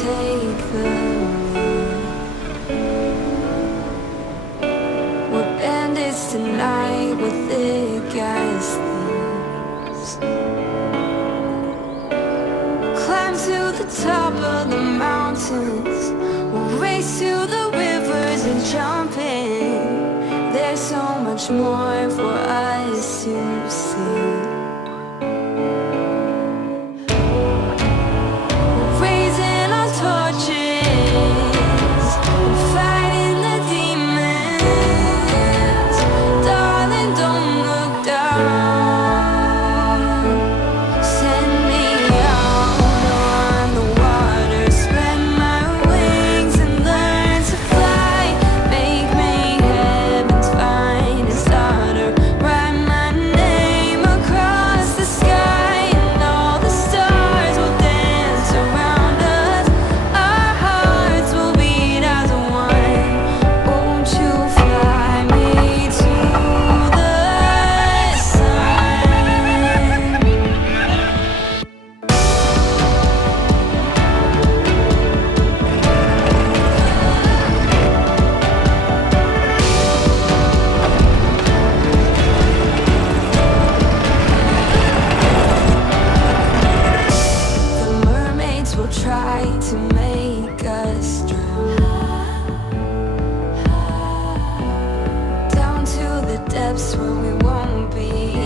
take the lead. We're bandits tonight with thick as thieves. Climb to the top of the mountains, we'll race to the rivers and jump in. There's so much more for us to see. Try to make us drown down to the depths where we won't be